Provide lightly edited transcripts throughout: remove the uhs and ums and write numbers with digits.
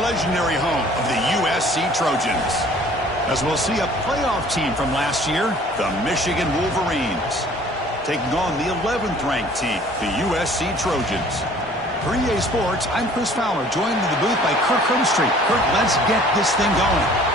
legendary home of the USC Trojans. As we'll see a playoff team from last year, the Michigan Wolverines, taking on the 11th ranked team, the USC Trojans. For EA Sports, I'm Chris Fowler, joined in the booth by Kirk Herbstreit. Kirk, let's get this thing going.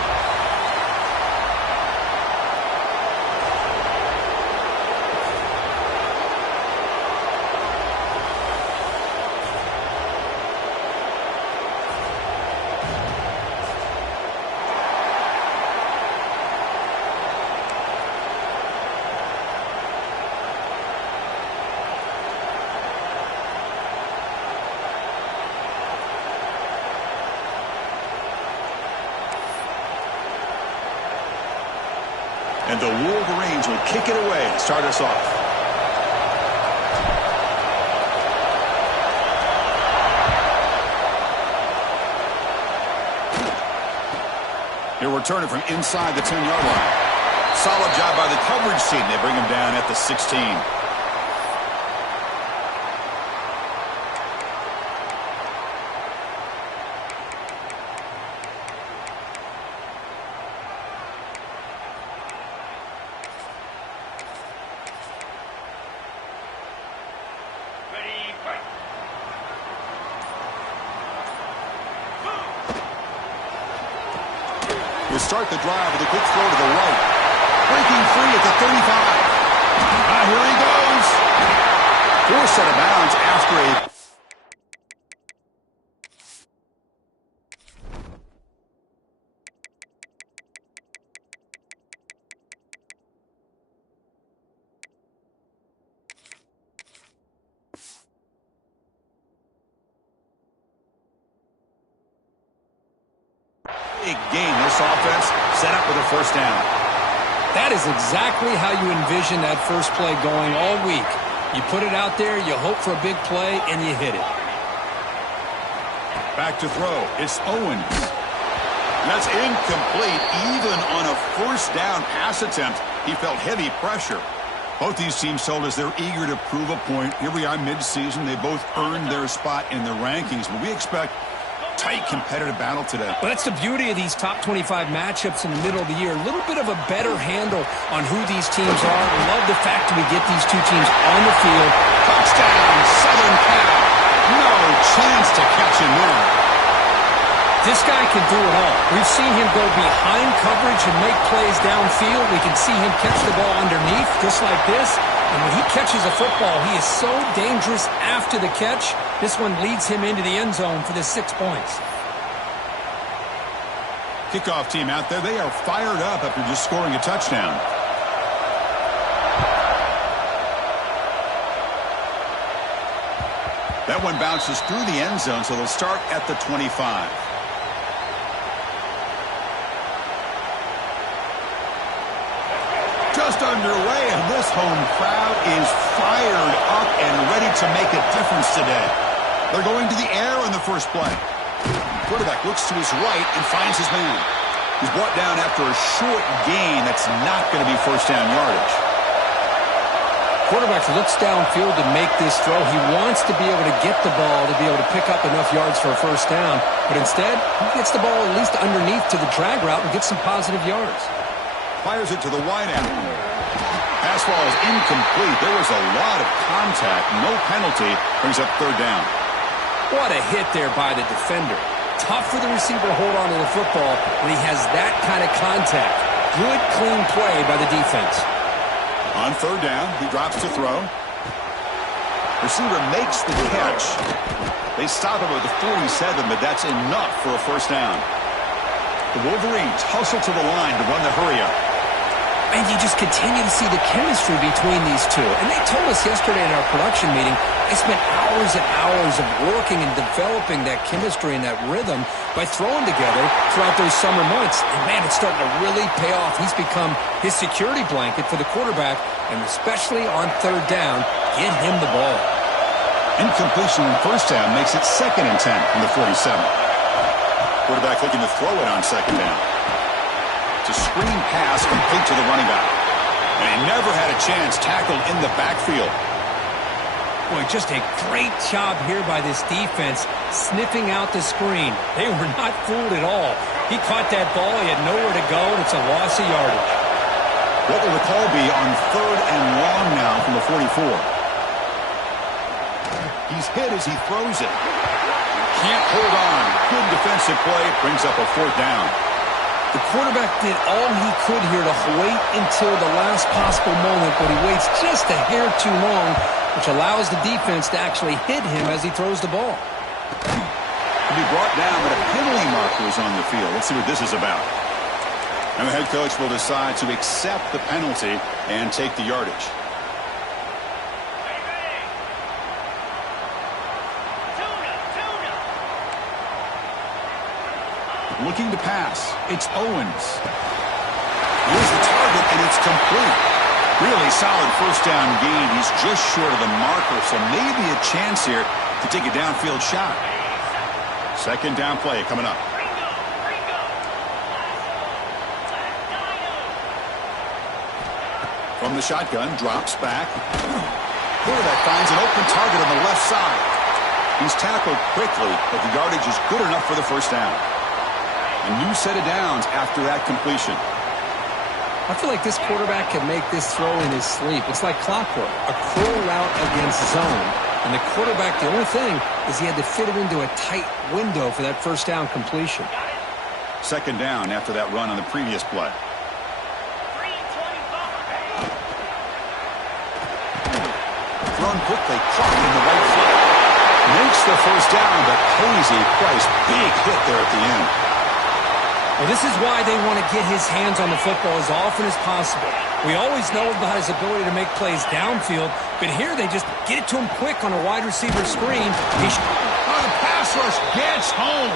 And the Wolverines will kick it away to start us off. He'll return it from inside the 10-yard line. Solid job by the coverage team. They bring him down at the 16. We'll start the drive with a quick throw to the right. Breaking free at the 35. Here he goes. Forced out of bounds after a... Big game. This offense set up with a first down. That is exactly how you envision that first play going all week. You put it out there, you hope for a big play, and you hit it. Back to throw. It's Owens. That's incomplete. Even on a first down pass attempt, he felt heavy pressure. Both these teams told us they're eager to prove a point. Here we are mid-season. They both earned their spot in the rankings, but we expect tight competitive battle today. Well, that's the beauty of these top 25 matchups in the middle of the year. A little bit of a better handle on who these teams are. I love the fact that we get these two teams on the field. Touchdown, Southern Cal. No chance to catch him there. This guy can do it all. We've seen him go behind coverage and make plays downfield. We can see him catch the ball underneath, just like this. And when he catches a football, he is so dangerous after the catch. This one leads him into the end zone for the 6 points. Kickoff team out there, they are fired up after just scoring a touchdown. That one bounces through the end zone, so they'll start at the 25. Just underway, and this home crowd is fired up and ready to make a difference today. They're going to the air on the first play. Quarterback looks to his right and finds his man. He's brought down after a short gain that's not going to be first down yardage. Quarterback looks downfield to make this throw. He wants to be able to get the ball to be able to pick up enough yards for a first down, but instead, he gets the ball at least underneath to the drag route and gets some positive yards. Fires it to the wide end. Pass ball is incomplete. There was a lot of contact. No penalty. Brings up third down. What a hit there by the defender. Tough for the receiver to hold on to the football when he has that kind of contact. Good, clean play by the defense. On third down, he drops to throw. Receiver makes the catch. They stop him at the 47, but that's enough for a first down. The Wolverines hustle to the line to run the hurry-up. And you just continue to see the chemistry between these two. And they told us yesterday in our production meeting, they spent hours and hours of working and developing that chemistry and that rhythm by throwing together throughout those summer months. And, man, it's starting to really pay off. He's become his security blanket for the quarterback, and especially on third down, get him the ball. Incompletion on first down makes it 2nd and 10 from the 47. Quarterback looking to throw it on second down. It's a screen pass complete to the running back. And he never had a chance tackled in the backfield. Boy, just a great job here by this defense, sniffing out the screen. They were not fooled at all. He caught that ball. He had nowhere to go, and it's a loss of yardage. What will the call be on 3rd and long now from the 44? He's hit as he throws it. Can't hold on. Good defensive play. Brings up a 4th down. The quarterback did all he could here to wait until the last possible moment, but he waits just a hair too long, which allows the defense to actually hit him as he throws the ball. To be brought down, but a penalty marker is on the field. Let's see what this is about. And the head coach will decide to accept the penalty and take the yardage. Looking to pass. It's Owens. Here's the target, and it's complete. Really solid first down gain. He's just short of the marker, so maybe a chance here to take a downfield shot. 2nd down play coming up. From the shotgun, drops back. Quarterback finds an open target on the left side. He's tackled quickly, but the yardage is good enough for the first down. A new set of downs after that completion. I feel like this quarterback can make this throw in his sleep. It's like clockwork, a curl route against zone. And the quarterback, the only thing is he had to fit it into a tight window for that first down completion. 2nd down after that run on the previous play. Thrown quickly, caught in the right foot. Makes the first down, but pays a price. Big hit there at the end. Well, this is why they want to get his hands on the football as often as possible. We always know about his ability to make plays downfield, but here they just get it to him quick on a wide receiver screen. The pass rush gets home.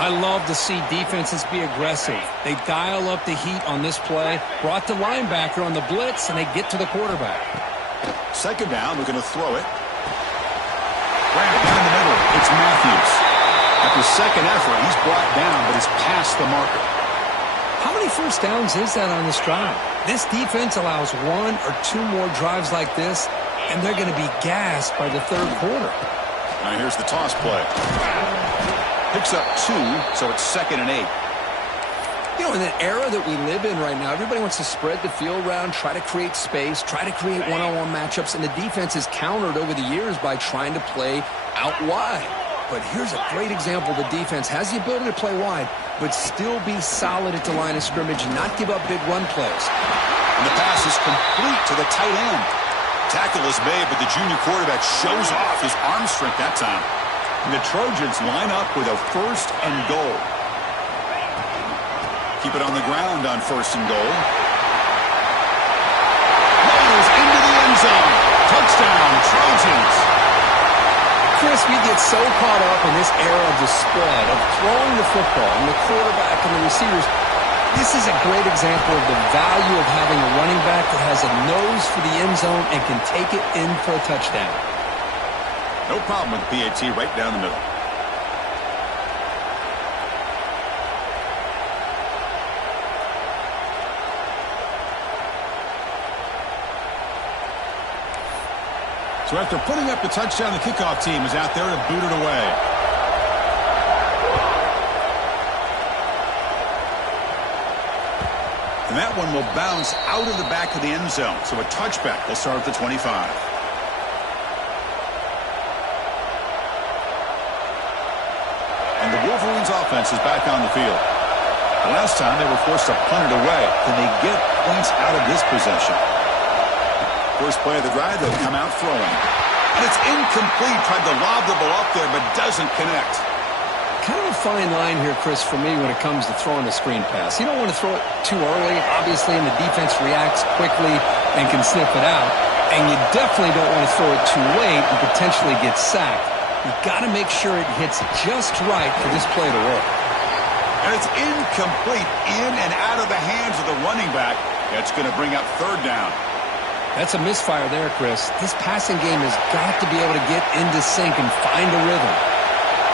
I love to see defenses be aggressive. They dial up the heat on this play, brought the linebacker on the blitz, and they get to the quarterback. 2nd down, we're going to throw it. Right down the middle, it's Matthews. After 2nd effort, he's brought down, but he's past the marker. How many first downs is that on this drive? This defense allows 1 or 2 more drives like this, and they're going to be gassed by the 3rd quarter. Now here's the toss play. Picks up 2, so it's 2nd and 8. You know, in the era that we live in right now, everybody wants to spread the field around, try to create space, try to create one-on-one matchups, and the defense is countered over the years by trying to play out wide. But here's a great example. The defense has the ability to play wide, but still be solid at the line of scrimmage and not give up big run plays. And the pass is complete to the tight end. Tackle is made, but the junior quarterback shows off his arm strength that time. And the Trojans line up with a 1st and goal. Keep it on the ground on 1st and goal. Rolls into the end zone. Touchdown, Trojans. Chris, we get so caught up in this era of the spread, of throwing the football, and the quarterback and the receivers. This is a great example of the value of having a running back that has a nose for the end zone and can take it in for a touchdown. No problem with the PAT right down the middle. So after putting up the touchdown, the kickoff team is out there to boot it away. And that one will bounce out of the back of the end zone. So a touchback will start at the 25. And the Wolverines offense is back on the field. The last time they were forced to punt it away. Can they get points out of this possession? First play of the drive, they'll come out throwing. And it's incomplete. Tried to lob the ball up there, but doesn't connect. Kind of a fine line here, Chris, for me when it comes to throwing a screen pass. You don't want to throw it too early, obviously, and the defense reacts quickly and can sniff it out. And you definitely don't want to throw it too late and potentially get sacked. You've got to make sure it hits just right for this play to work. And it's incomplete, in and out of the hands of the running back. That's going to bring up 3rd down. That's a misfire there, Chris. This passing game has got to be able to get into sync and find a rhythm.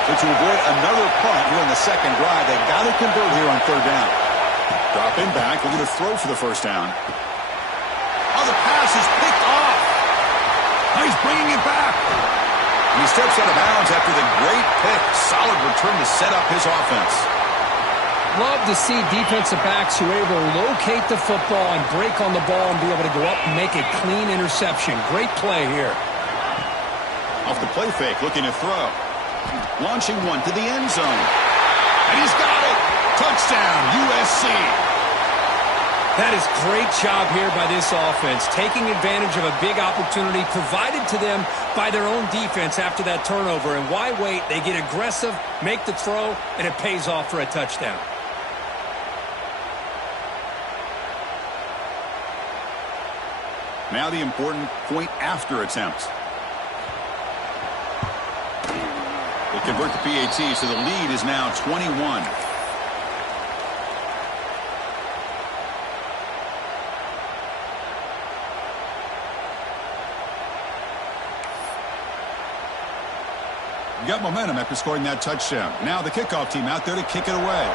So to avoid another punt here in the 2nd drive, they got to convert here on 3rd down. Dropping back, looking to throw for the first down. Oh, the pass is picked off. Oh, he's bringing it back. And he steps out of bounds after the great pick. Solid return to set up his offense. Love to see defensive backs who are able to locate the football and break on the ball and be able to go up and make a clean interception. Great play here. Off the play fake, looking to throw. Launching one to the end zone. And he's got it. Touchdown, USC. That is great job here by this offense, taking advantage of a big opportunity provided to them by their own defense after that turnover. And why wait? They get aggressive, make the throw, and it pays off for a touchdown. Now the important point after attempt. They convert the PAT, so the lead is now 21. Got momentum after scoring that touchdown. Now the kickoff team out there to kick it away.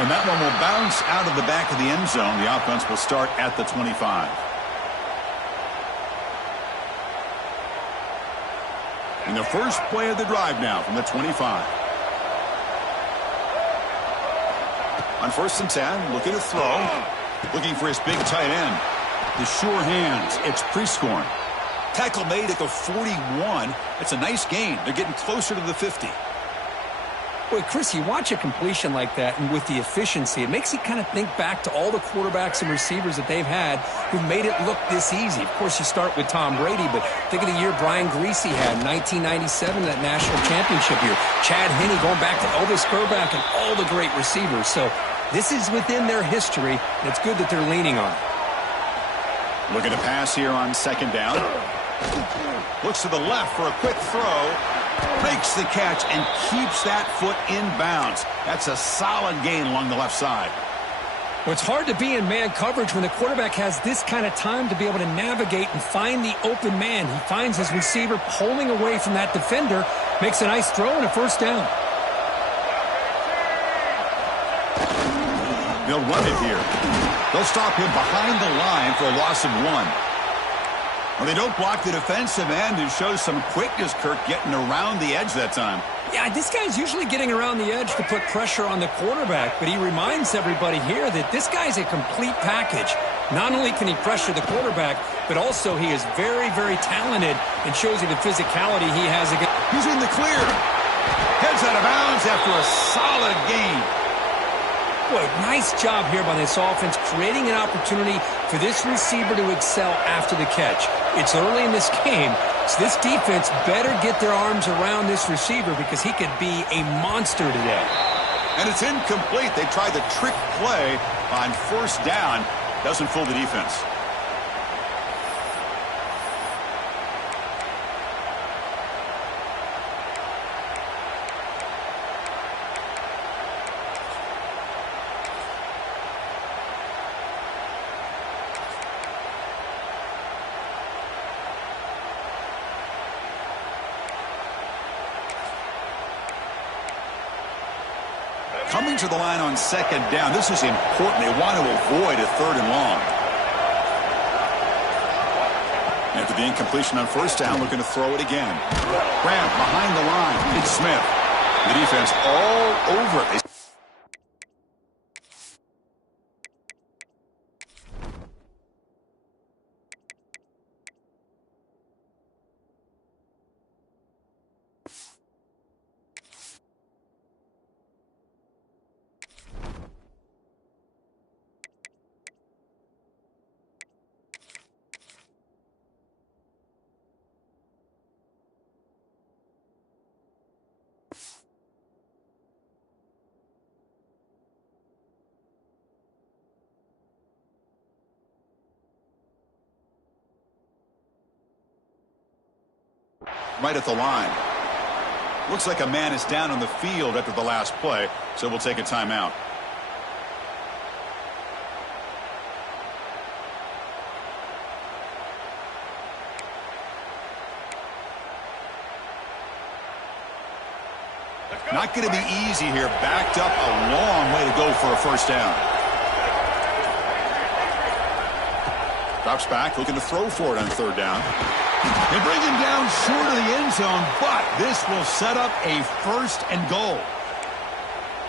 And that one will bounce out of the back of the end zone. The offense will start at the 25. And the first play of the drive now from the 25. On 1st and 10, looking to throw. Looking for his big tight end. The sure hands. It's Prescorn. Tackle made at the 41. It's a nice gain. They're getting closer to the 50. Boy, Chris, you watch a completion like that, and with the efficiency, it makes you kind of think back to all the quarterbacks and receivers that they've had who made it look this easy. Of course, you start with Tom Brady, but think of the year Brian Griese had in 1997, that national championship year. Chad Henne going back to Elvis Grbac and all the great receivers. So this is within their history, and it's good that they're leaning on it. Looking to pass here on 2nd down. Looks to the left for a quick throw. Makes the catch and keeps that foot in bounds. That's a solid gain along the left side. Well, it's hard to be in man coverage when the quarterback has this kind of time to be able to navigate and find the open man. He finds his receiver pulling away from that defender, makes a nice throw and a 1st down. They'll run it here. They'll stop him behind the line for a loss of 1. Well, they don't block the defensive end and show some quickness, Kirk, getting around the edge that time. Yeah, this guy's usually getting around the edge to put pressure on the quarterback, but he reminds everybody here that this guy's a complete package. Not only can he pressure the quarterback, but also he is very, very talented and shows you the physicality he has against. He's in the clear. Heads out of bounds after a solid gain. Boy, nice job here by this offense, creating an opportunity for this receiver to excel after the catch. It's early in this game, so this defense better get their arms around this receiver because he could be a monster today. And it's incomplete. They tried the trick play on 1st down. Doesn't fool the defense. Coming to the line on 2nd down. This is important. They want to avoid a 3rd and long. After the incompletion on 1st down, looking to throw it again. Grant behind the line. It's Smith. The defense all over it. Right at the line. Looks like a man is down on the field after the last play, so we'll take a timeout. Not going to be easy here. Backed up a long way to go for a 1st down. Drops back, looking to throw for it on third down. They bring him down short of the end zone, but this will set up a 1st and goal.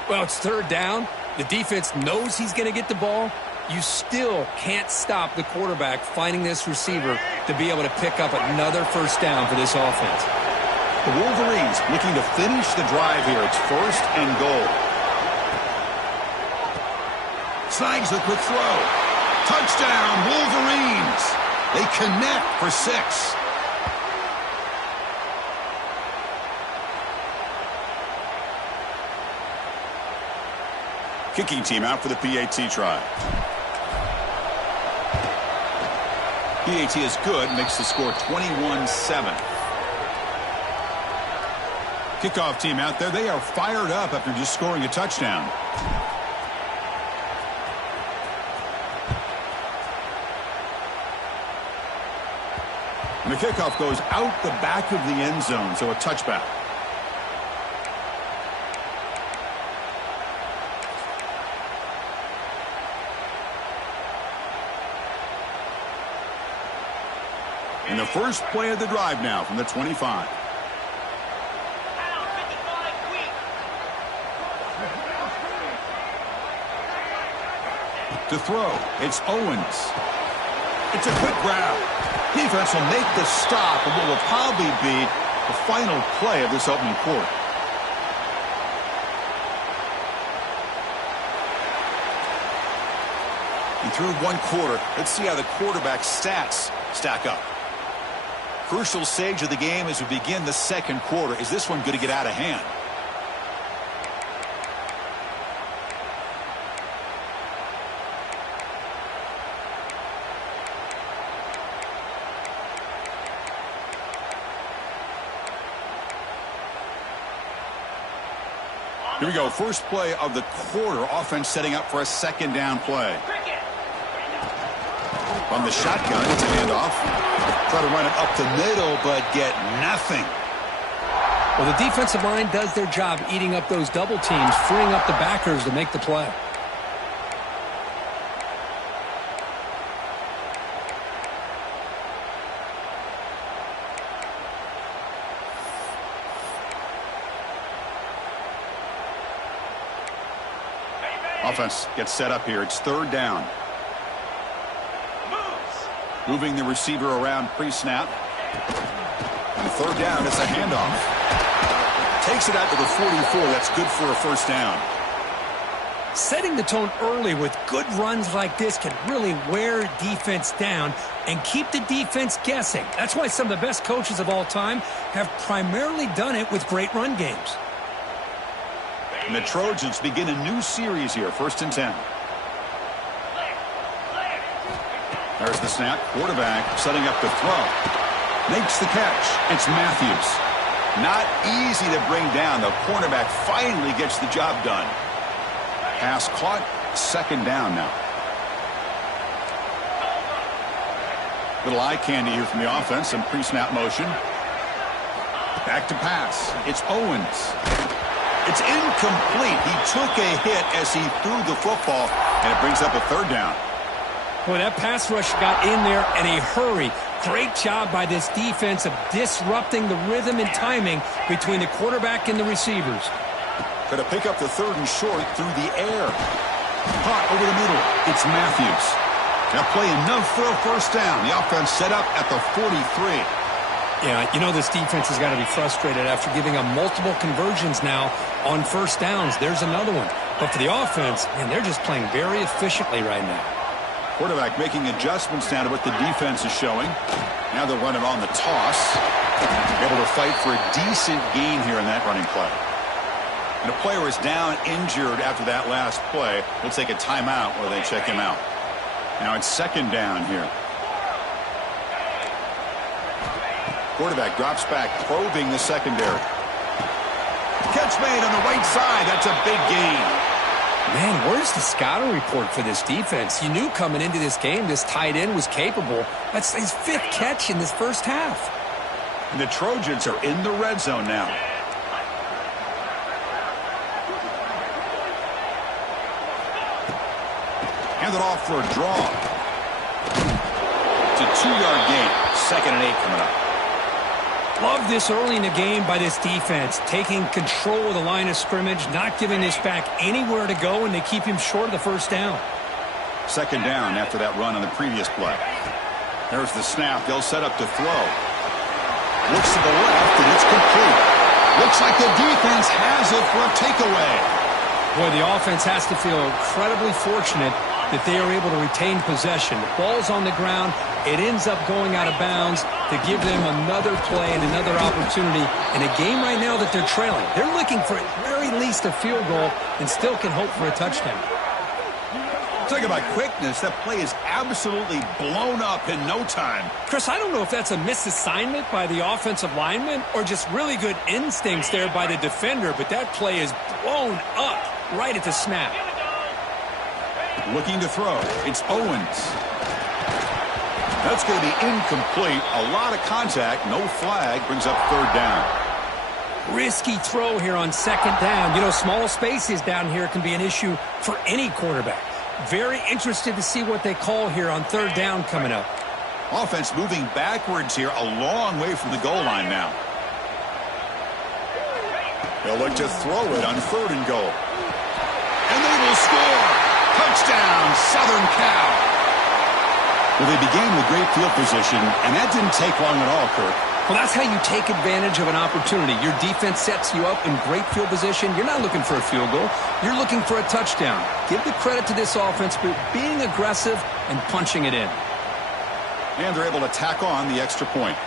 Well, it's third down. The defense knows he's going to get the ball. You still can't stop the quarterback finding this receiver to be able to pick up another 1st down for this offense. The Wolverines looking to finish the drive here. It's 1st and goal. Snags the quick throw. Touchdown, Wolverines. They connect for 6. Kicking team out for the PAT try. PAT is good, makes the score 21-7. Kickoff team out there. They are fired up after just scoring a touchdown. And the kickoff goes out the back of the end zone, so a touchback. In the first play of the drive now from the 25. To throw, it's Owens. It's a quick grab. Defense will make the stop and what will probably be the final play of this opening quarter. And through one quarter, let's see how the quarterback's stats stack up. Crucial stage of the game as we begin the second quarter. Is this one going to get out of hand? Here we go. First play of the quarter. Offense setting up for a 2nd down play. From the shotgun, it's a handoff. Try to run it up the middle, but get nothing. Well, the defensive line does their job eating up those double teams, freeing up the backers to make the play. Offense gets set up here. It's 3rd down. Moving the receiver around pre-snap. And 3rd down, it's a handoff. Takes it out to the 44. That's good for a 1st down. Setting the tone early with good runs like this can really wear defense down and keep the defense guessing. That's why some of the best coaches of all time have primarily done it with great run games. And the Trojans begin a new series here. 1st and 10. There's the snap. Quarterback setting up the throw. Makes the catch. It's Matthews. Not easy to bring down. The cornerback finally gets the job done. Pass caught. 2nd down now. Little eye candy here from the offense. Some pre-snap motion. Back to pass. It's Owens. It's incomplete. He took a hit as he threw the football, and it brings up a 3rd down. Boy, that pass rush got in there in a hurry. Great job by this defense of disrupting the rhythm and timing between the quarterback and the receivers. Going to pick up the 3rd and short through the air. Caught over the middle. It's Matthews. Now play enough for a 1st down. The offense set up at the 43. Yeah, you know this defense has got to be frustrated after giving up multiple conversions now on 1st downs. There's another one. But for the offense, man, they're just playing very efficiently right now. Quarterback making adjustments down to what the defense is showing. Now they'll run it on the toss. Able to fight for a decent gain here in that running play. And a player is down injured after that last play. We'll take a timeout while they check him out. Now it's 2nd down here. Quarterback drops back, probing the secondary. Catch made on the right side. That's a big gain. Man, where's the scouting report for this defense? You knew coming into this game this tight end was capable. That's his 5th catch in this first half. And the Trojans are in the red zone now. Hand it off for a draw. a 2-yard gain. 2nd and 8 coming up. Love this early in the game by this defense, taking control of the line of scrimmage, not giving this back anywhere to go, and they keep him short of the first down. 2nd down after that run on the previous play. There's the snap. They'll set up to throw. Looks to the left, and it's complete. Looks like the defense has it for a takeaway. Boy, the offense has to feel incredibly fortunate that they are able to retain possession. The ball's on the ground. It ends up going out of bounds to give them another play and another opportunity in a game right now that they're trailing. They're looking for at very least a field goal and still can hope for a touchdown. Talk about quickness. That play is absolutely blown up in no time. Chris, I don't know if that's a misassignment by the offensive lineman or just really good instincts there by the defender, but that play is blown up right at the snap. Looking to throw. It's Owens. That's going to be incomplete. A lot of contact. No flag. Brings up 3rd down. Risky throw here on 2nd down. You know, small spaces down here can be an issue for any quarterback. Very interested to see what they call here on 3rd down coming up. Offense moving backwards here, a long way from the goal line now. They'll look to throw it on 3rd and goal. And they will score! Touchdown, Southern Cal! Well, they began with great field position, and that didn't take long at all, Kirk. Well, that's how you take advantage of an opportunity. Your defense sets you up in great field position. You're not looking for a field goal. You're looking for a touchdown. Give the credit to this offense for being aggressive and punching it in. And they're able to tack on the extra point.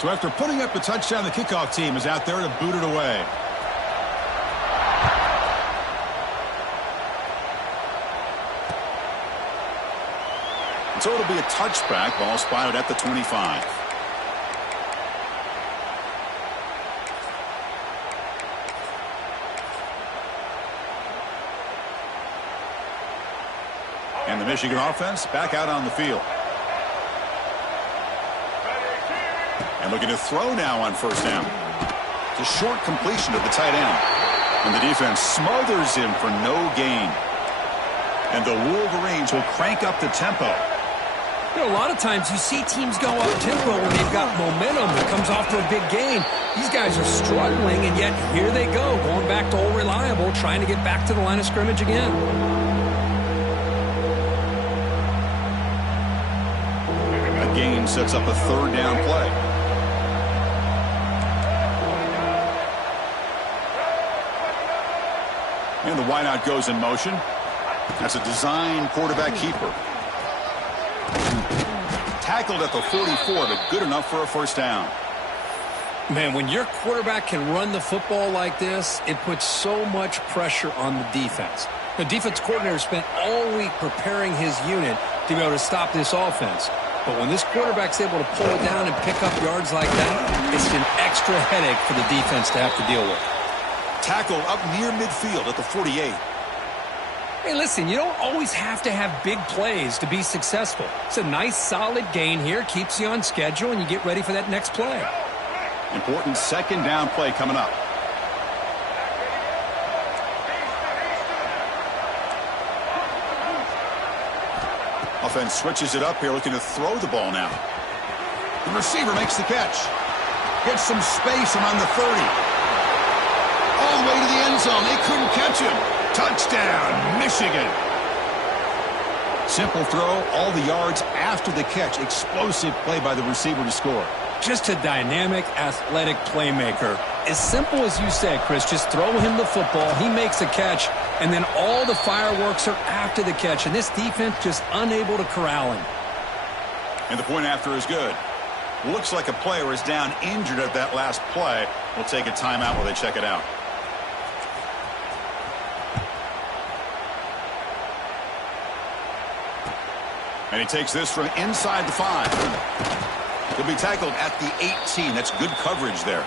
So after putting up the touchdown, the kickoff team is out there to boot it away. So it'll be a touchback. Ball spotted at the 25. And the Michigan offense back out on the field. And looking to throw now on 1st down. It's a short completion to the tight end. And the defense smothers him for no gain. And the Wolverines will crank up the tempo. You know, a lot of times you see teams go up-tempo when they've got momentum that comes off for a big gain. These guys are struggling, and yet here they go, going back to old reliable, trying to get back to the line of scrimmage again. A gain sets up a 3rd down play. And the wideout goes in motion. That's a design quarterback keeper. Tackled at the 44, but good enough for a 1st down. Man, when your quarterback can run the football like this, it puts so much pressure on the defense. The defense coordinator spent all week preparing his unit to be able to stop this offense. But when this quarterback's able to pull it down and pick up yards like that, it's an extra headache for the defense to have to deal with. Tackle up near midfield at the 48. Hey, listen, you don't always have to have big plays to be successful. It's a nice, solid gain here, keeps you on schedule, and you get ready for that next play. Important 2nd down play coming up. Offense switches it up here, looking to throw the ball now. The receiver makes the catch. Gets some space around the 30. All the way to the end zone. They couldn't catch him. Touchdown, Michigan. Simple throw, all the yards after the catch. Explosive play by the receiver to score. Just a dynamic, athletic playmaker. As simple as you said, Chris, just throw him the football, he makes a catch, and then all the fireworks are after the catch, and this defense just unable to corral him. And the point after is good. Looks like a player is down injured at that last play. We'll take a timeout while they check it out. And he takes this from inside the 5. He'll be tackled at the 18. That's good coverage there.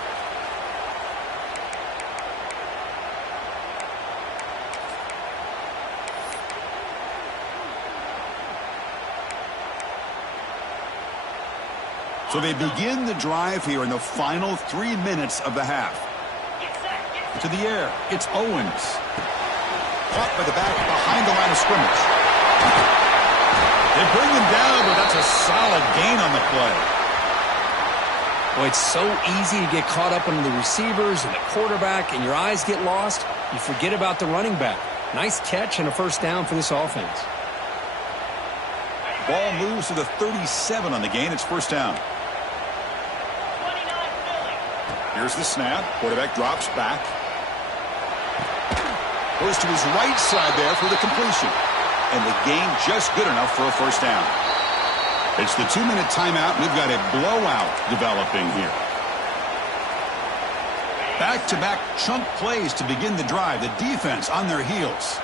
So they begin the drive here in the final 3 minutes of the half. To the air, it's Owens. Caught by the back behind the line of scrimmage. They bring him down, but that's a solid gain on the play. Well, it's so easy to get caught up on the receivers and the quarterback, and your eyes get lost. You forget about the running back. Nice catch and a first down for this offense. Ball moves to the 37 on the gain. It's first down. Here's the snap. Quarterback drops back. Goes to his right side there for the completion. And the gain just good enough for a first down. It's the 2-minute timeout. We've got a blowout developing here. Back-to-back chunk plays to begin the drive. The defense on their heels.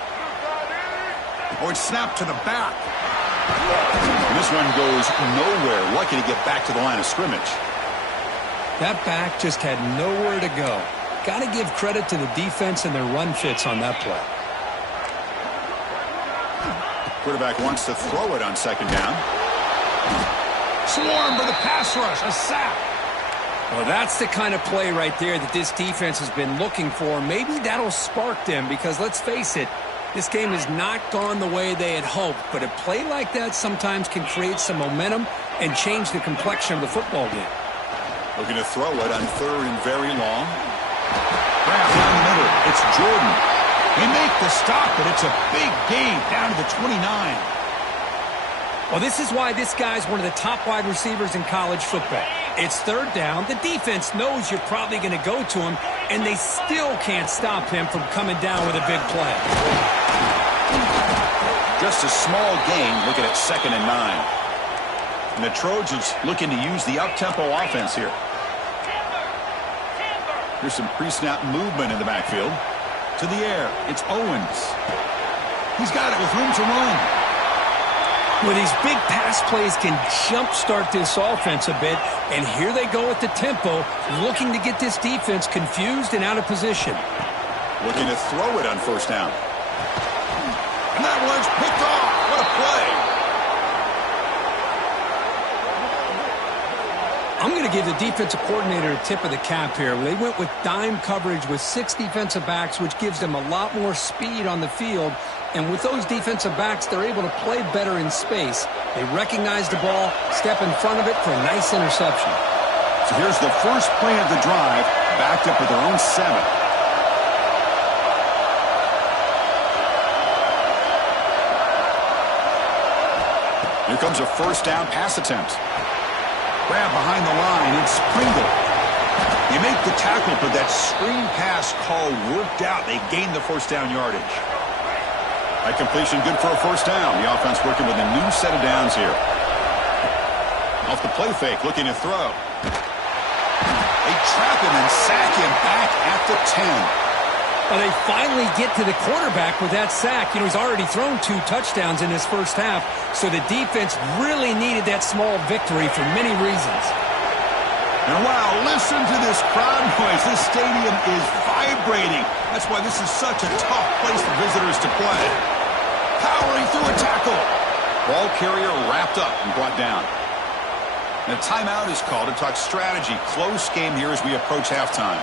Oh, it's snapped to the back. And this one goes nowhere. Lucky to get back to the line of scrimmage. That back just had nowhere to go. Got to give credit to the defense and their run fits on that play. Quarterback wants to throw it on second down. Swarm for the pass rush, a sack. Well, that's the kind of play right there that this defense has been looking for. Maybe that'll spark them because, let's face it, this game has not gone the way they had hoped. But a play like that sometimes can create some momentum and change the complexion of the football game. Looking to throw it on third and very long. Grab down the middle. It's Jordan. They make the stop, but it's a big gain down to the 29. Well, this is why this guy's one of the top wide receivers in college football. It's third down. The defense knows you're probably going to go to him, and they still can't stop him from coming down with a big play. Just a small gain. Looking at 2nd and 9. And the Trojans looking to use the up-tempo offense here. Here's some pre-snap movement in the backfield. To the air, it's Owens. He's got it with room to run. Well, these big pass plays can jumpstart this offense a bit, and here they go at the tempo, looking to get this defense confused and out of position. Looking to throw it on first down. And that one's picked off. What a play. I'm going to give the defensive coordinator a tip of the cap here. They went with dime coverage with 6 defensive backs, which gives them a lot more speed on the field. And with those defensive backs, they're able to play better in space. They recognize the ball, step in front of it for a nice interception. So here's the first play of the drive, backed up with their own 7. Here comes a first down pass attempt. Grab behind the line, it's Pringle. You make the tackle, but that screen pass call worked out. They gained the first down yardage. That completion good for a first down. The offense working with a new set of downs here. Off the play fake, looking to throw. They trap him and sack him back at the 10. Well, they finally get to the quarterback with that sack. You know, he's already thrown 2 touchdowns in this first half, so the defense really needed that small victory for many reasons. And wow, listen to this crowd noise. This stadium is vibrating. That's why this is such a tough place for visitors to play. Powering through a tackle. Ball carrier wrapped up and brought down. And a timeout is called to talk strategy. Close game here as we approach halftime.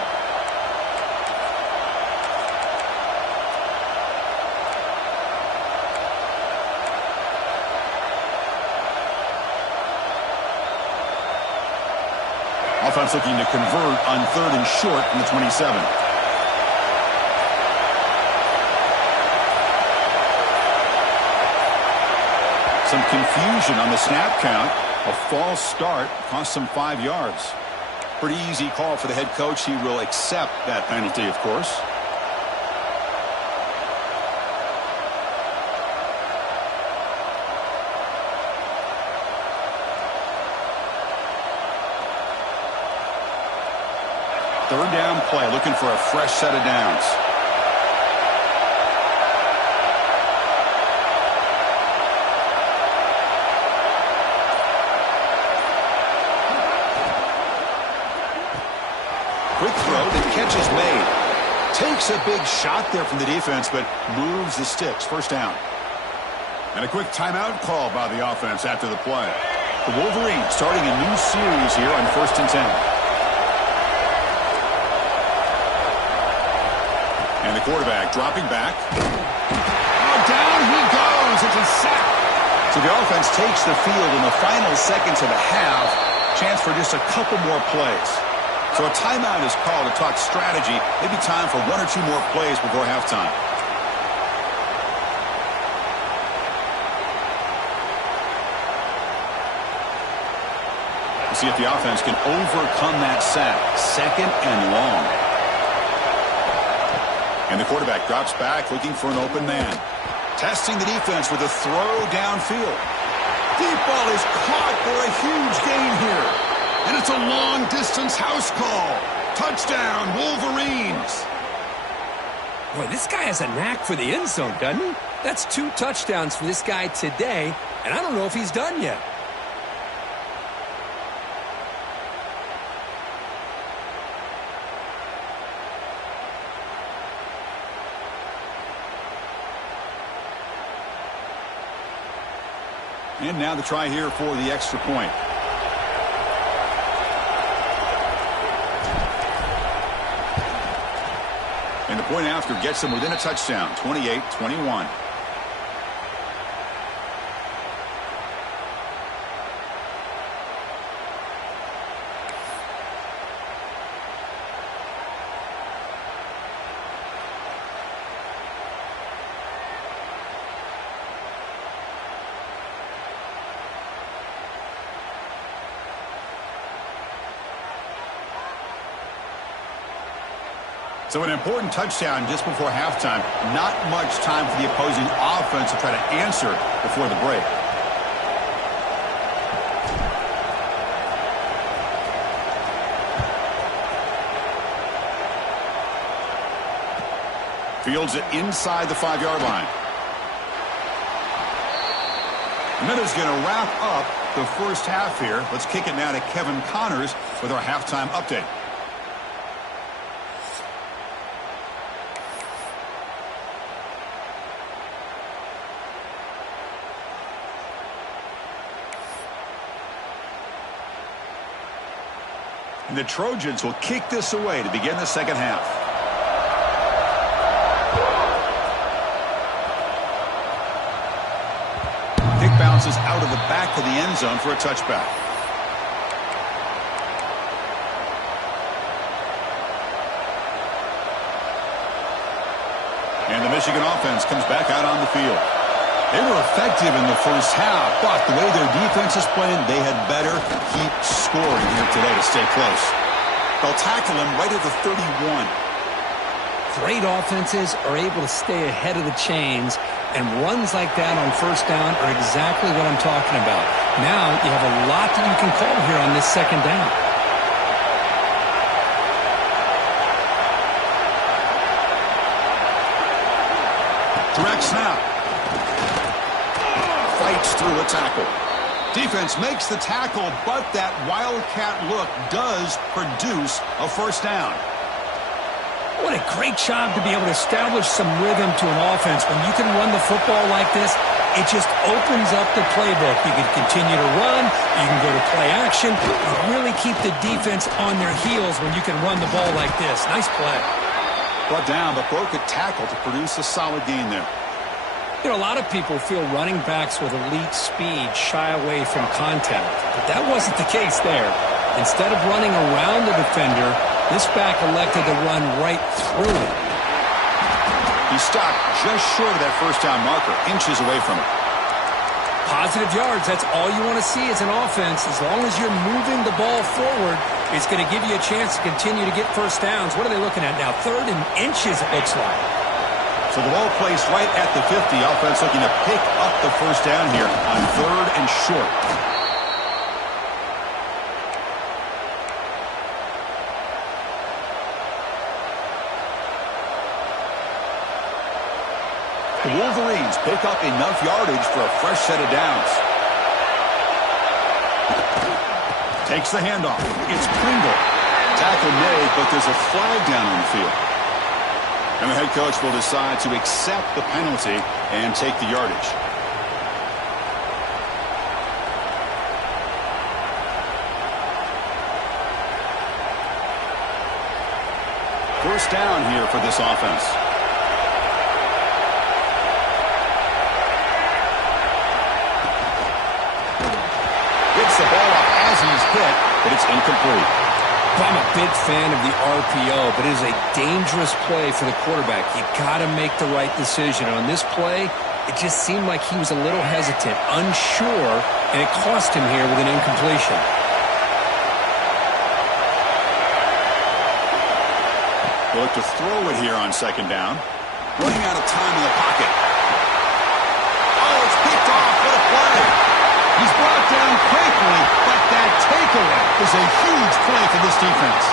Offense looking to convert on 3rd and short from the 27. Some confusion on the snap count. A false start cost them 5 yards. Pretty easy call for the head coach. He will accept that penalty, of course. Third down play, looking for a fresh set of downs. Quick throw, the catch is made. Takes a big shot there from the defense, but moves the sticks. First down. And a quick timeout call by the offense after the play. The Wolverines starting a new series here on 1st and 10. quarterback dropping back. Oh, down he goes. It's a sack. So the offense takes the field in the final seconds of the half. Chance for just a couple more plays. So a timeout is called to talk strategy. Maybe time for one or two more plays before halftime. See if the offense can overcome that sack. 2nd and long. And the quarterback drops back looking for an open man. Testing the defense with a throw downfield. Deep ball is caught for a huge gain here. And it's a long-distance house call. Touchdown, Wolverines. Boy, this guy has a knack for the end zone, doesn't he? That's 2 touchdowns for this guy today, and I don't know if he's done yet. And now the try here for the extra point. And the point after gets them within a touchdown, 28-21. So an important touchdown just before halftime. Not much time for the opposing offense to try to answer before the break. Fields it inside the 5-yard line. And that is going to wrap up the first half here. Let's kick it now to Kevin Connors with our halftime update. And the Trojans will kick this away to begin the second half. Kick bounces out of the back of the end zone for a touchback. And the Michigan offense comes back out on the field. They were effective in the first half, but the way their defense is playing, they had better keep scoring here today to stay close. They'll tackle him right at the 31. Great offenses are able to stay ahead of the chains, and runs like that on first down are exactly what I'm talking about. Now you have a lot that you can call here on this second down. Direct snap. Fights through a tackle. Defense makes the tackle, but that wildcat look does produce a first down. What a great job to be able to establish some rhythm to an offense. When you can run the football like this, it just opens up the playbook. You can continue to run. You can go to play action. You really keep the defense on their heels when you can run the ball like this. Nice play. Brought down, but broke a tackle to produce a solid gain there. You know, a lot of people feel running backs with elite speed shy away from contact, but that wasn't the case there. Instead of running around the defender, this back elected to run right through it. He stopped just short of that first down marker, inches away from it. Positive yards, that's all you want to see as an offense. As long as you're moving the ball forward, it's going to give you a chance to continue to get first downs. What are they looking at now? 3rd and inches, it looks like. So the ball placed right at the 50. Offense looking to pick up the first down here on 3rd and short. The Wolverines pick up enough yardage for a fresh set of downs. Takes the handoff. It's Pringle. Tackle made, but there's a flag down on the field. And the head coach will decide to accept the penalty and take the yardage. First down here for this offense. but it's incomplete. Well, I'm a big fan of the RPO, but it is a dangerous play for the quarterback. You got to make the right decision. On this play, it just seemed like he was a little hesitant, unsure, and it cost him here with an incompletion. We'll look to throw it here on second down. Running out of time in the pocket. Oh, it's picked off. What a play. He's brought down quickly, but that takeaway is a huge play for this defense.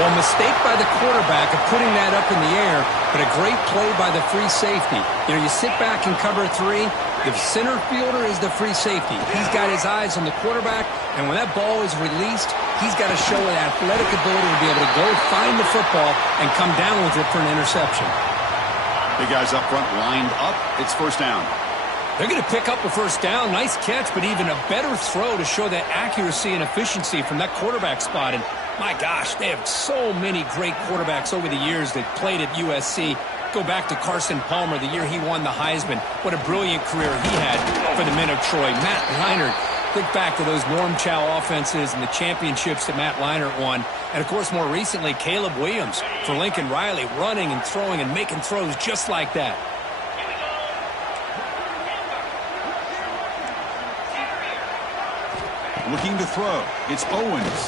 Well, mistake by the quarterback of putting that up in the air, but a great play by the free safety. You know, you sit back and cover three. The center fielder is the free safety. He's got his eyes on the quarterback, and when that ball is released, he's got to show an athletic ability to be able to go find the football and come down with it for an interception. Big guys up front lined up. It's first down. They're going to pick up a first down. Nice catch, but even a better throw to show that accuracy and efficiency from that quarterback spot. And my gosh, they have so many great quarterbacks over the years that played at USC. Go back to Carson Palmer, the year he won the Heisman. What a brilliant career he had for the men of Troy. Matt Leinart, think back to those Norm Chow offenses and the championships that Matt Leinart won. And, of course, more recently, Caleb Williams for Lincoln Riley, running and throwing and making throws just like that. Looking to throw. It's Owens.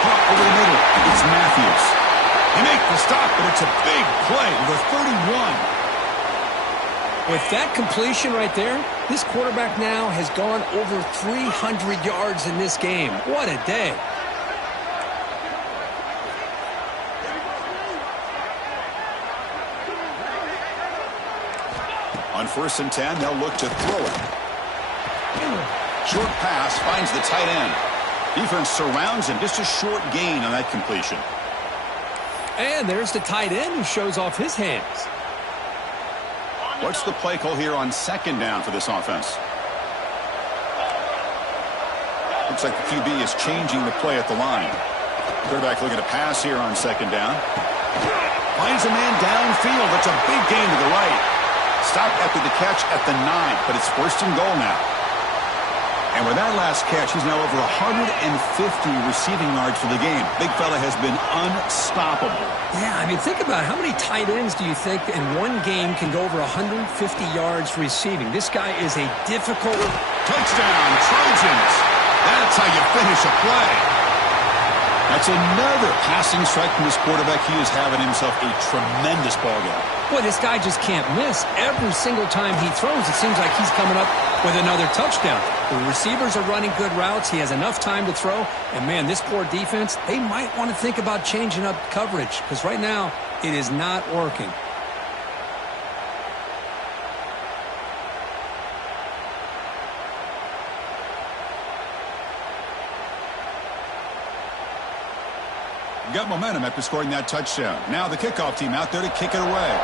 Caught over the middle. It's Matthews. They make the stop, but it's a big play with a 31. With that completion right there, this quarterback now has gone over 300 yards in this game. What a day. On 1st and 10, they'll look to throw it. Short pass finds the tight end. Defense surrounds him. Just a short gain on that completion. And there's the tight end who shows off his hands. What's the play call here on second down for this offense? Looks like the QB is changing the play at the line. Quarterback looking to pass here on second down. Finds a man downfield. That's a big gain to the right. Stop after the catch at the 9, but it's first and goal now. And with that last catch, he's now over 150 receiving yards for the game. Big fella has been unstoppable. Yeah, I mean, think about it. How many tight ends do you think in one game can go over 150 yards receiving? This guy is a difficult... Touchdown, Trojans. That's how you finish a play. That's another passing strike from this quarterback. He is having himself a tremendous ball game. Boy, this guy just can't miss. Every single time he throws, it seems like he's coming up with another touchdown. The receivers are running good routes. He has enough time to throw. And, man, this poor defense, they might want to think about changing up coverage because right now it is not working. Got momentum after scoring that touchdown. Now the kickoff team out there to kick it away.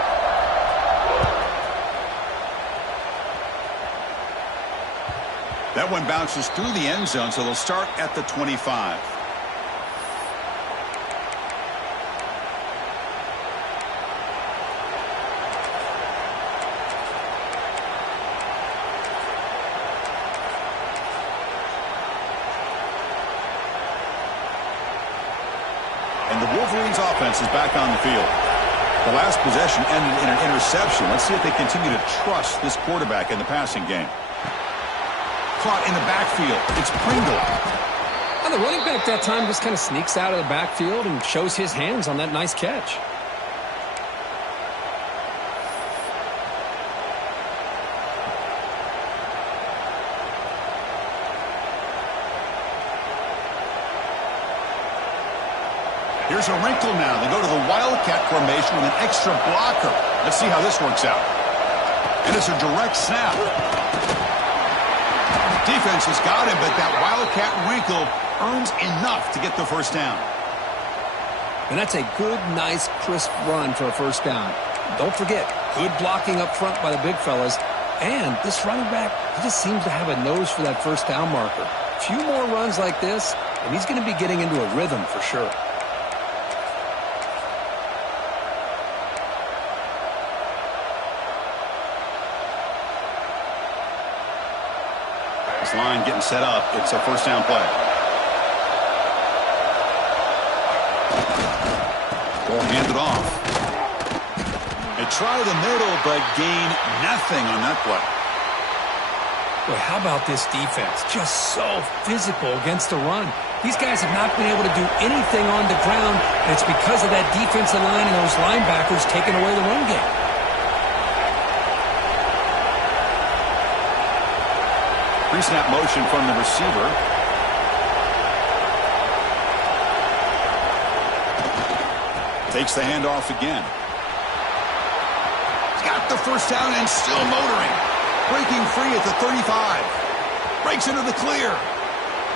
That one bounces through the end zone, so they'll start at the 25. And the Wolverines offense is back on the field. The last possession ended in an interception. Let's see if they continue to trust this quarterback in the passing game. Caught in the backfield. It's Pringle. Well, the running back that time just kind of sneaks out of the backfield and shows his hands on that nice catch. Here's a wrinkle now. They go to the Wildcat formation with an extra blocker. Let's see how this works out. And it's a direct snap. Defense has got him, but that Wildcat wrinkle earns enough to get the first down. And that's a good, nice, crisp run for a first down. Don't forget, good blocking up front by the big fellas. And this running back, he just seems to have a nose for that first down marker. A few more runs like this, and he's going to be getting into a rhythm for sure. This line getting set up. It's a first down play. Ball handed off. They try the middle, but gain nothing on that play. Boy, how about this defense? Just so physical against the run. These guys have not been able to do anything on the ground, and it's because of that defensive line and those linebackers taking away the run game. Pre-snap motion from the receiver. Takes the handoff again. He's got the first down and still motoring. Breaking free at the 35. Breaks into the clear.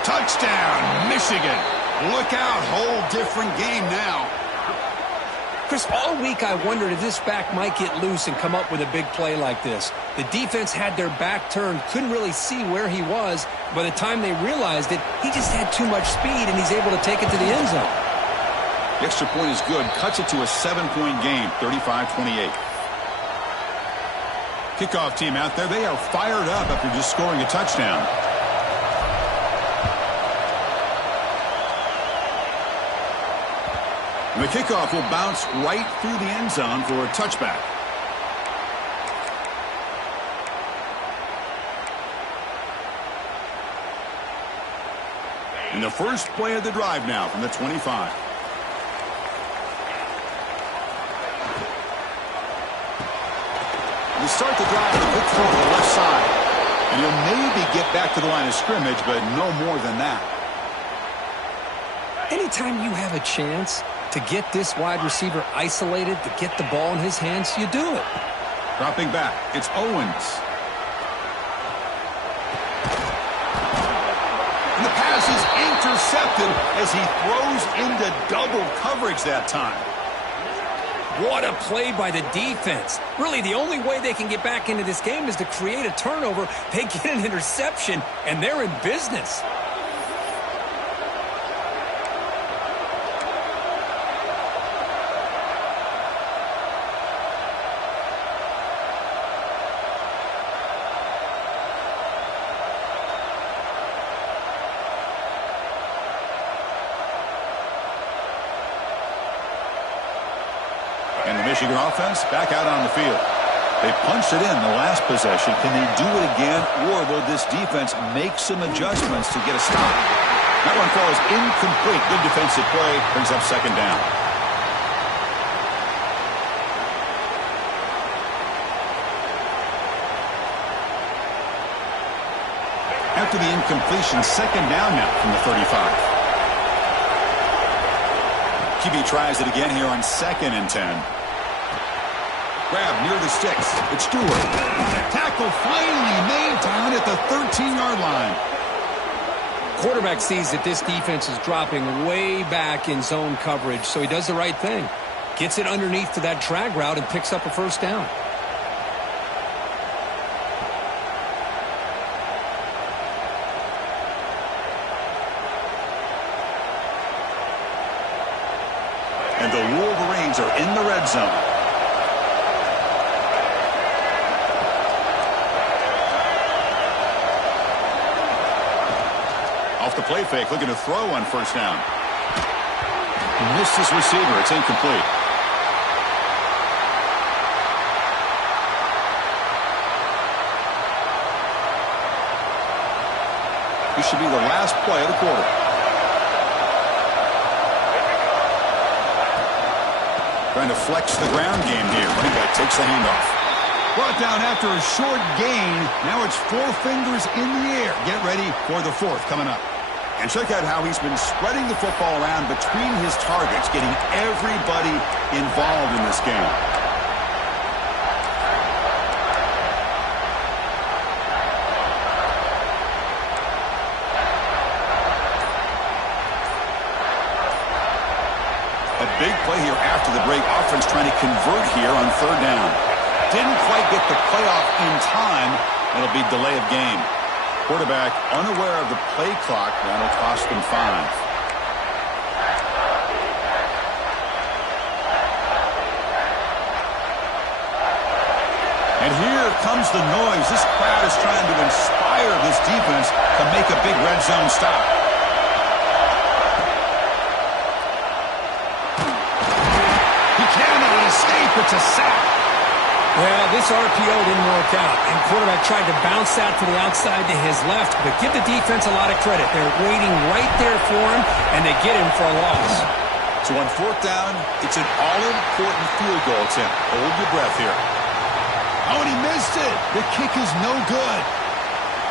Touchdown, Michigan. Look out, whole different game now. Chris, all week I wondered if this back might get loose and come up with a big play like this. The defense had their back turned, couldn't really see where he was. By the time they realized it, he just had too much speed, and he's able to take it to the end zone. The extra point is good. Cuts it to a 7-point game, 35-28. Kickoff team out there, they are fired up after just scoring a touchdown. And the kickoff will bounce right through the end zone for a touchback. And the first play of the drive now from the 25. You start the drive with a quick throw to the left side. And you'll maybe get back to the line of scrimmage, but no more than that. Anytime you have a chance to get this wide receiver isolated, to get the ball in his hands, you do it. Dropping back, it's Owens. And the pass is intercepted as he throws into double coverage that time. What a play by the defense. Really, the only way they can get back into this game is to create a turnover. They get an interception, and they're in business. And the Michigan offense back out on the field. They punched it in the last possession. Can they do it again, or will this defense make some adjustments to get a stop? That one falls incomplete. Good defensive play. Brings up second down. After the incompletion, second down now from the 35. QB tries it again here on 2nd and 10. Grab near the sticks. It's Stewart. Tackle finally made down at the 13-yard line. Quarterback sees that this defense is dropping way back in zone coverage, so he does the right thing. Gets it underneath to that drag route and picks up a first down. And the Wolverines are in the red zone. Off the play fake, looking to throw on first down. Missed his receiver. It's incomplete. This should be the last play of the quarter. Trying to flex the ground game here. Running back takes the handoff. Brought down after a short gain. Now it's 4 fingers in the air. Get ready for the 4th coming up. And check out how he's been spreading the football around between his targets, getting everybody involved in this game. A big play here after the break. Offense trying to convert here on 3rd down. Didn't quite get the playoff in time. It'll be delay of game. Quarterback unaware of the play clock. That'll cost them 5. And here comes the noise. This crowd just trying to inspire this defense to make a big red zone stop. He cannot escape. It's a sack. Well, this RPO didn't work out, and quarterback tried to bounce that to the outside to his left, but give the defense a lot of credit. They're waiting right there for him, and they get him for a loss. So on fourth down, it's an all-important field goal attempt. Hold your breath here. Oh, and he missed it. The kick is no good.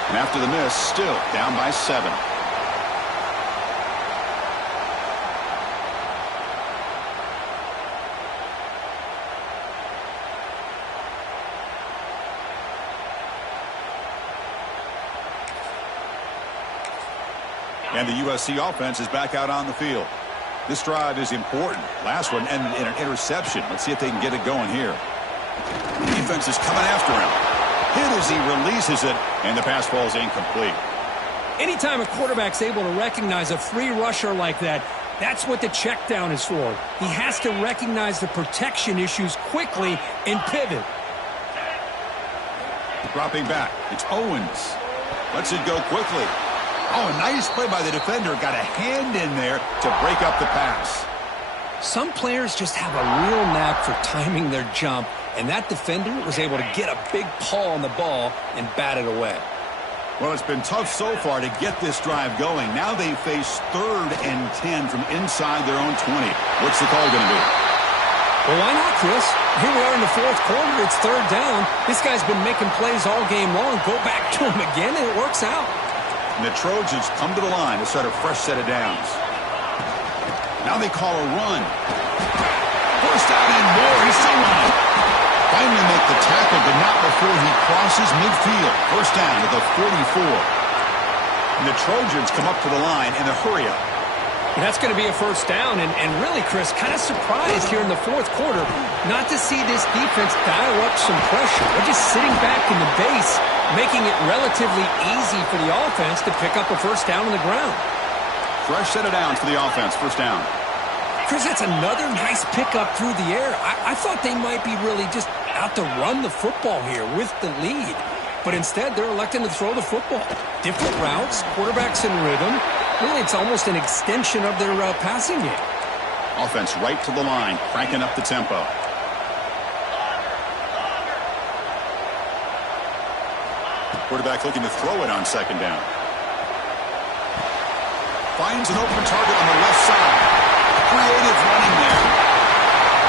And after the miss, still down by 7. And the USC offense is back out on the field. This drive is important. Last one ended in an interception. Let's see if they can get it going here. The defense is coming after him. Hit as he releases it, and the pass falls incomplete. Anytime a quarterback's able to recognize a free rusher like that, that's what the check down is for. He has to recognize the protection issues quickly and pivot. Dropping back, it's Owens. Lets it go quickly. Oh, a nice play by the defender. Got a hand in there to break up the pass. Some players just have a real knack for timing their jump, and that defender was able to get a big paw on the ball and bat it away. Well, it's been tough so far to get this drive going. Now they face 3rd and 10 from inside their own 20. What's the call going to be? Well, why not, Chris? Here we are in the 4th quarter. It's 3rd down. This guy's been making plays all game long. Go back to him again, and it works out. And the Trojans come to the line to start a fresh set of downs. Now they call a run. First out and more. He's still running. Finally make the tackle, but not before he crosses midfield. First down at the 44. And the Trojans come up to the line in a hurry up. That's going to be a first down, and really, Chris, kind of surprised here in the 4th quarter not to see this defense dial up some pressure. They're just sitting back in the base, making it relatively easy for the offense to pick up a first down on the ground. Fresh set of downs for the offense, first down. Chris, that's another nice pickup through the air. I thought they might be really just out to run the football here with the lead, but instead they're electing to throw the football. Different routes, quarterbacks in rhythm. Really, it's almost an extension of their passing game. Offense right to the line, cranking up the tempo. Quarterback looking to throw it on second down. Finds an open target on the left side. Creative running there.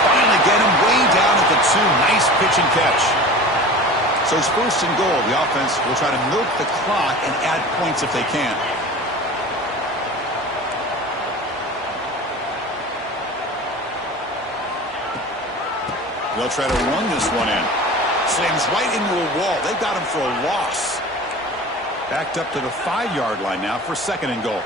Finally get him way down at the 2. Nice pitch and catch. So it's 1st and goal. The offense will try to milk the clock and add points if they can. They'll try to run this one in. Slams right into a wall. They've got him for a loss. Backed up to the 5-yard line now for 2nd and goal.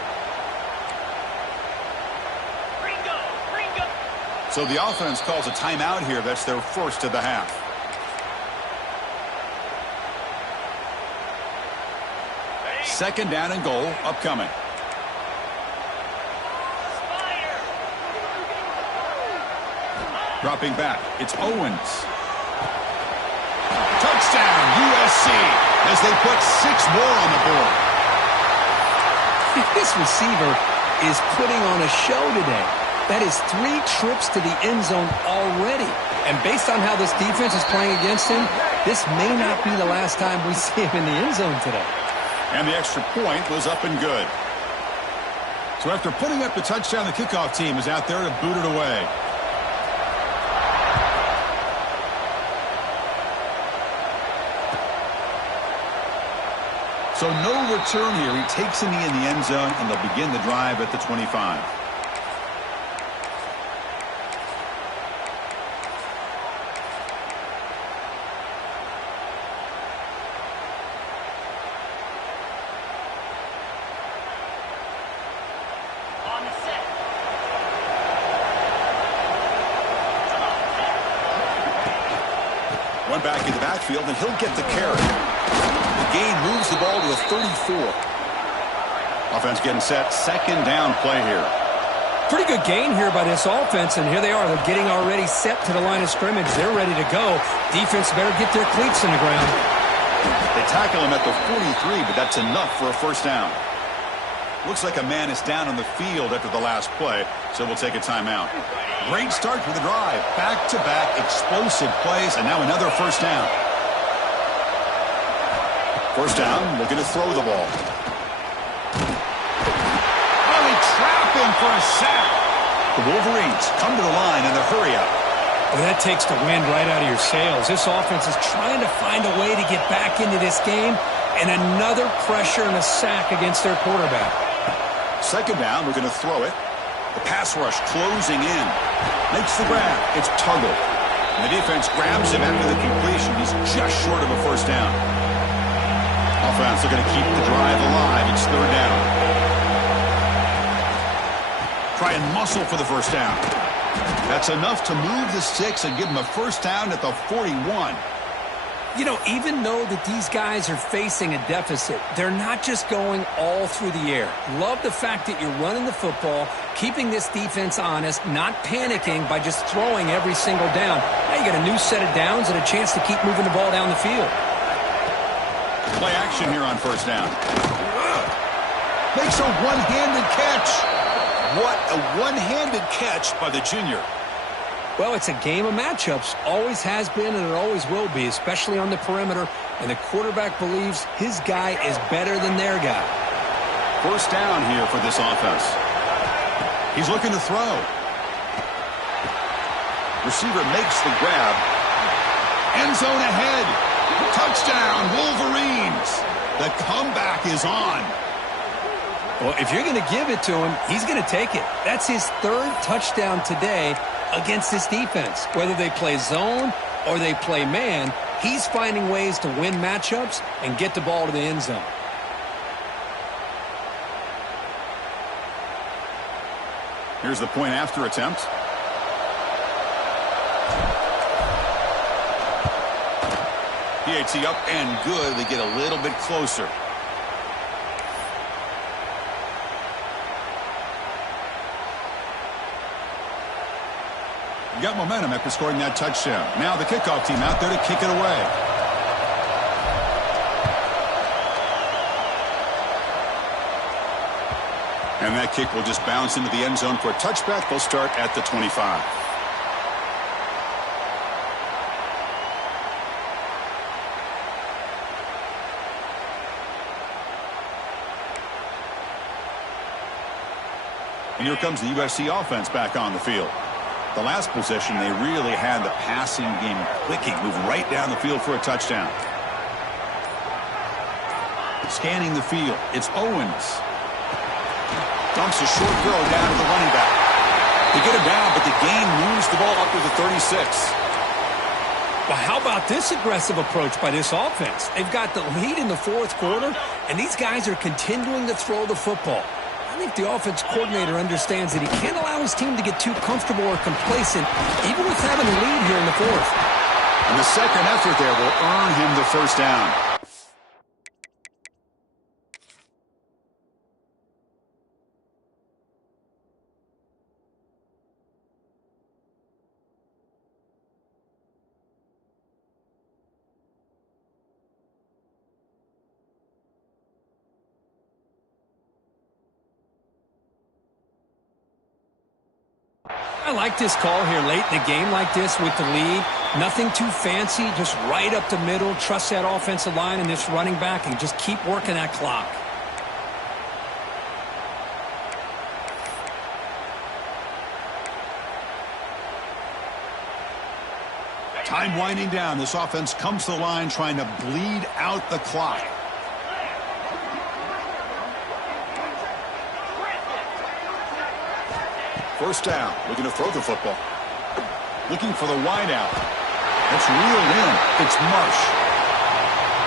So the offense calls a timeout here. That's their first of the half. Second down and goal upcoming. Dropping back, it's Owens. Touchdown, USC, as they put 6 more on the board. This receiver is putting on a show today. That is 3 trips to the end zone already. And based on how this defense is playing against him, this may not be the last time we see him in the end zone today. And the extra point was up and good. So after putting up the touchdown, the kickoff team is out there to boot it away. So no return here. He takes him in the end zone, and they'll begin the drive at the 25. One back in the backfield, and he'll get the carry. The gain moves the ball to the 34. Offense getting set. Second down play here. Pretty good gain here by this offense, and here they are. They're getting already set to the line of scrimmage. They're ready to go. Defense better get their cleats in the ground. They tackle him at the 43, but that's enough for a first down. Looks like a man is down on the field after the last play, so we'll take a timeout. Great start for the drive. Back-to-back explosive plays, and now another first down. First down, looking to throw the ball. Oh, they trap him for a sack. The Wolverines come to the line in the hurry-up. Well, that takes the wind right out of your sails. This offense is trying to find a way to get back into this game, and another pressure and a sack against their quarterback. Second down, we're going to throw it. The pass rush closing in. Makes the grab. It's Tuggle. And the defense grabs him after the completion. He's just short of a first down. Offense looking to keep the drive alive. It's third down. Try and muscle for the first down. That's enough to move the sticks and give him a first down at the 41. You know, even though that these guys are facing a deficit, they're not just going all through the air. Love the fact that you're running the football, keeping this defense honest, not panicking by just throwing every single down. Now you got a new set of downs and a chance to keep moving the ball down the field. Play action here on first down. Makes a one-handed catch. What a one-handed catch by the junior. Well, it's a game of matchups. Always has been and it always will be, especially on the perimeter. And the quarterback believes his guy is better than their guy. First down here for this offense. He's looking to throw. Receiver makes the grab. End zone ahead. Touchdown, Wolverines. The comeback is on. Well, if you're going to give it to him, he's going to take it. That's his third touchdown today against this defense. Whether they play zone or they play man, he's finding ways to win matchups and get the ball to the end zone. Here's the point after attempt. PAT up and good. They get a little bit closer. Got momentum after scoring that touchdown. Now the kickoff team out there to kick it away. And that kick will just bounce into the end zone for a touchback. They'll start at the 25. And here comes the USC offense back on the field. The last possession, they really had the passing game clicking, moved right down the field for a touchdown. Scanning the field, it's Owens. Dumps a short throw down to the running back. They get him down, but the gain moves the ball up to the 36. Well, how about this aggressive approach by this offense? They've got the lead in the fourth quarter, and these guys are continuing to throw the football. I think the offense coordinator understands that he can't allow his team to get too comfortable or complacent, even with having a lead here in the fourth. And the second effort there will earn him the first down. I like this call here late in the game like this with the lead. Nothing too fancy, just right up the middle. Trust that offensive line and this running back and just keep working that clock. Time winding down. This offense comes to the line trying to bleed out the clock. First down, looking to throw the football. Looking for the wideout. It's reeled in. It's Marsh.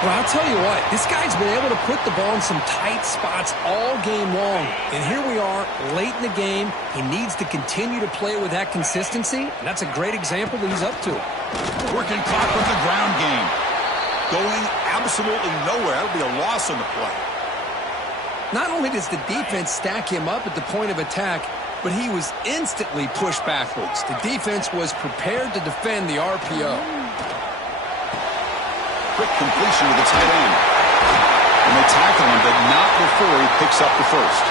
Well, I'll tell you what, this guy's been able to put the ball in some tight spots all game long. And here we are, late in the game. He needs to continue to play with that consistency, and that's a great example that he's up to. Working clock with the ground game. Going absolutely nowhere. That would be a loss on the play. Not only does the defense stack him up at the point of attack, but he was instantly pushed backwards. The defense was prepared to defend the RPO. quick completion to the tight end. And they tackle him, but not before he picks up the first.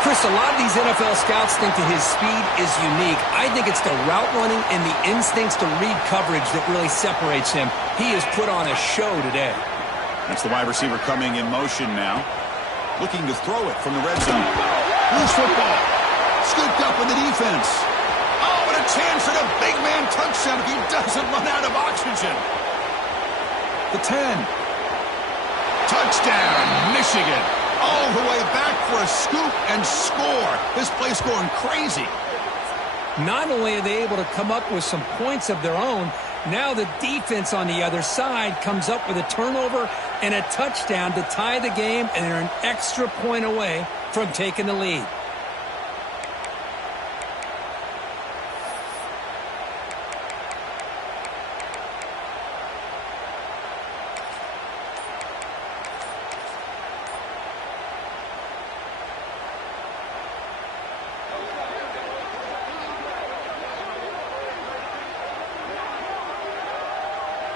Chris, a lot of these NFL scouts think that his speed is unique. I think it's the route running and the instincts to read coverage that really separates him. He has put on a show today. That's the wide receiver coming in motion now. Looking to throw it from the red zone. Loose football. Scooped up with the defense. Oh, and a chance at a big man touchdown if he doesn't run out of oxygen. The 10. Touchdown, Michigan. All the way back for a scoop and score. This place going crazy. Not only are they able to come up with some points of their own, now the defense on the other side comes up with a turnover and a touchdown to tie the game, and they're an extra point away from taking the lead.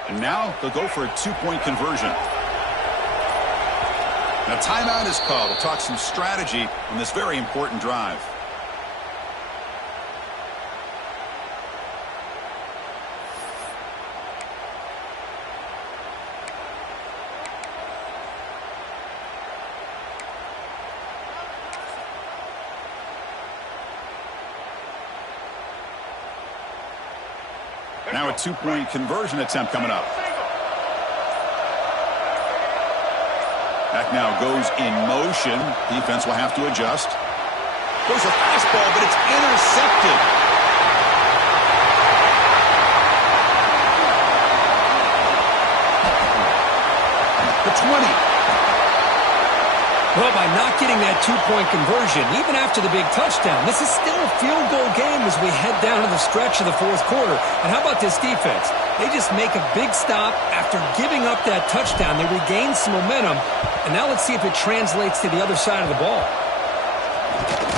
And now they'll go for a two-point conversion. Now timeout is called. We'll talk some strategy on this very important drive. Now a two-point conversion attempt coming up. Back now goes in motion. Defense will have to adjust. Goes a fastball, but it's intercepted. The 20. Well, by not getting that two-point conversion, even after the big touchdown, this is still a field goal game as we head down to the stretch of the fourth quarter. And how about this defense? They just make a big stop after giving up that touchdown. They regain some momentum. And now let's see if it translates to the other side of the ball.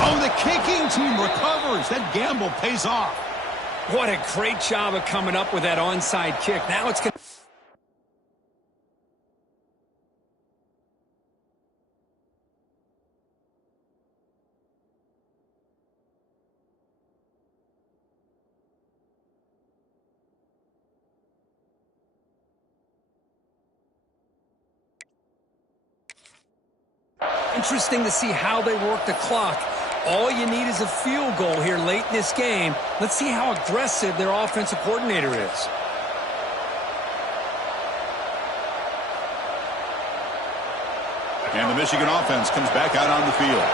Oh, the kicking team recovers. That gamble pays off. What a great job of coming up with that onside kick. Now it's going to... Interesting to see how they work the clock. All you need is a field goal here late in this game. Let's see how aggressive their offensive coordinator is. And the Michigan offense comes back out on the field.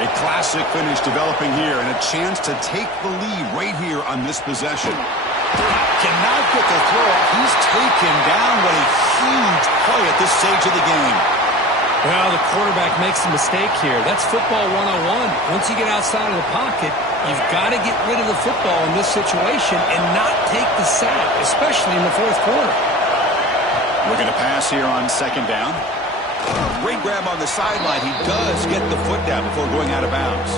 A classic finish developing here and a chance to take the lead right here on this possession. Cannot get the throw. He's taken down. What a huge play at this stage of the game. Well, the quarterback makes a mistake here. That's football 101. Once you get outside of the pocket, you've got to get rid of the football in this situation and not take the sack, especially in the fourth quarter. Looking to pass here on second down. Great grab on the sideline. He does get the foot down before going out of bounds.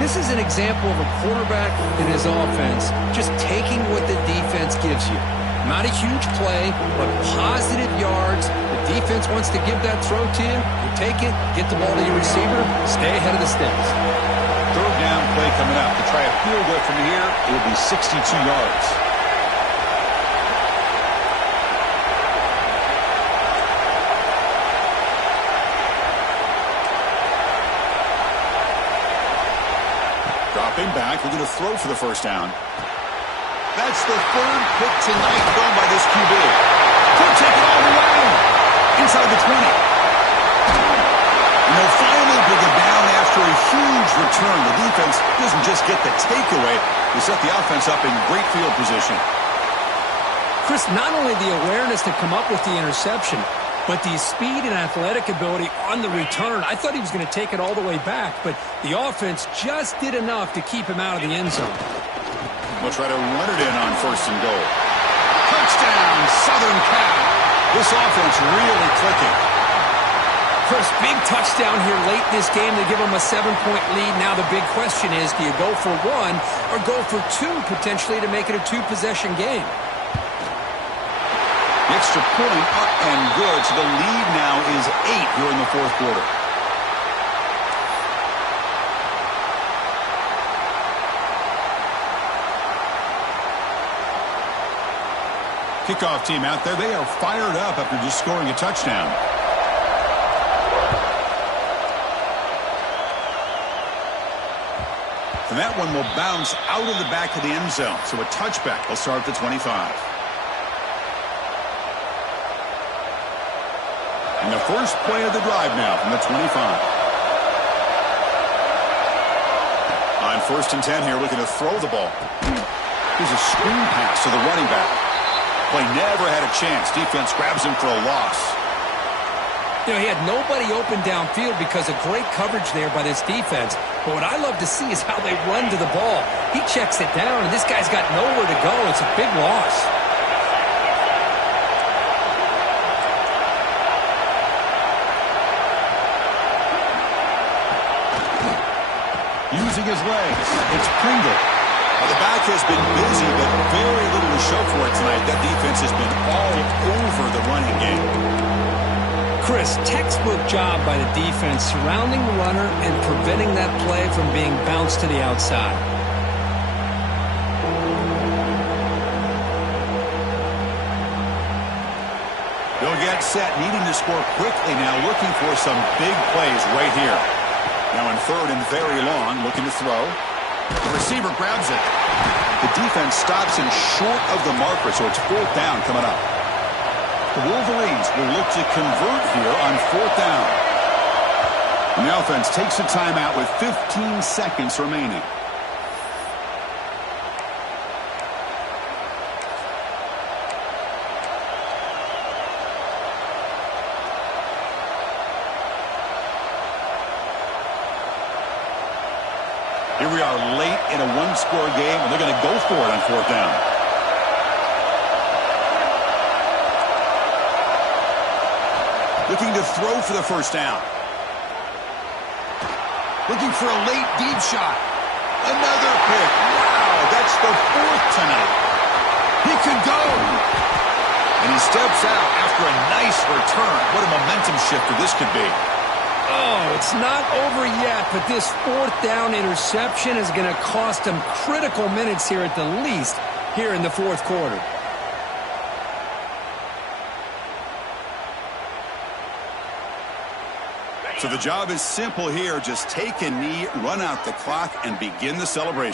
This is an example of a quarterback and his offense just taking what the defense gives you. Not a huge play, but positive yards. The defense wants to give that throw to you. You take it, get the ball to your receiver, stay ahead of the sticks. Third down play coming up. To try a field goal from here, it will be 62 yards. Dropping back, looking to throw for the first down. That's the third pick tonight thrown by this QB. Could take it all the way. Inside the 20. And they'll finally bring it down after a huge return. The defense doesn't just get the takeaway. They set the offense up in great field position. Chris, not only the awareness to come up with the interception, but the speed and athletic ability on the return. I thought he was going to take it all the way back, but the offense just did enough to keep him out of the end zone. We'll try to run it in on first and goal. Touchdown, Southern Cal. This offense really clicking. First big touchdown here late in this game to give them a 7-point lead. Now the big question is, do you go for one or go for two potentially to make it a two-possession game? The extra point up and good. So the lead now is 8 here in the fourth quarter. Kickoff team out there. They are fired up after just scoring a touchdown. And that one will bounce out of the back of the end zone. So a touchback will start at the 25. And the first play of the drive now from the 25. On 1st and 10 here, looking to throw the ball. Here's a screen pass to the running back. Play never had a chance. Defense grabs him for a loss. You know, he had nobody open downfield because of great coverage there by this defense. But what I love to see is how they run to the ball. He checks it down, and this guy's got nowhere to go. It's a big loss. Using his legs, it's Pringle. Well, the back has been busy, but very little to show for it tonight. That defense has been all over the running game. Chris, textbook job by the defense surrounding the runner and preventing that play from being bounced to the outside. They'll get set, needing to score quickly now, looking for some big plays right here. Now in 3rd and very long, looking to throw. The receiver grabs it. The defense stops him short of the marker, so it's 4th down coming up. The Wolverines will look to convert here on 4th down. The offense takes a timeout with 15 seconds remaining. Here we are late in a one-score game, and they're going to go for it on 4th down. Looking to throw for the first down. Looking for a late deep shot. Another pick. Wow, that's the 4th tonight. He could go. And he steps out after a nice return. What a momentum shifter this could be. Oh, it's not over yet, but this 4th down interception is going to cost him critical minutes here at the least here in the 4th quarter. So the job is simple here. Just take a knee, run out the clock, and begin the celebration.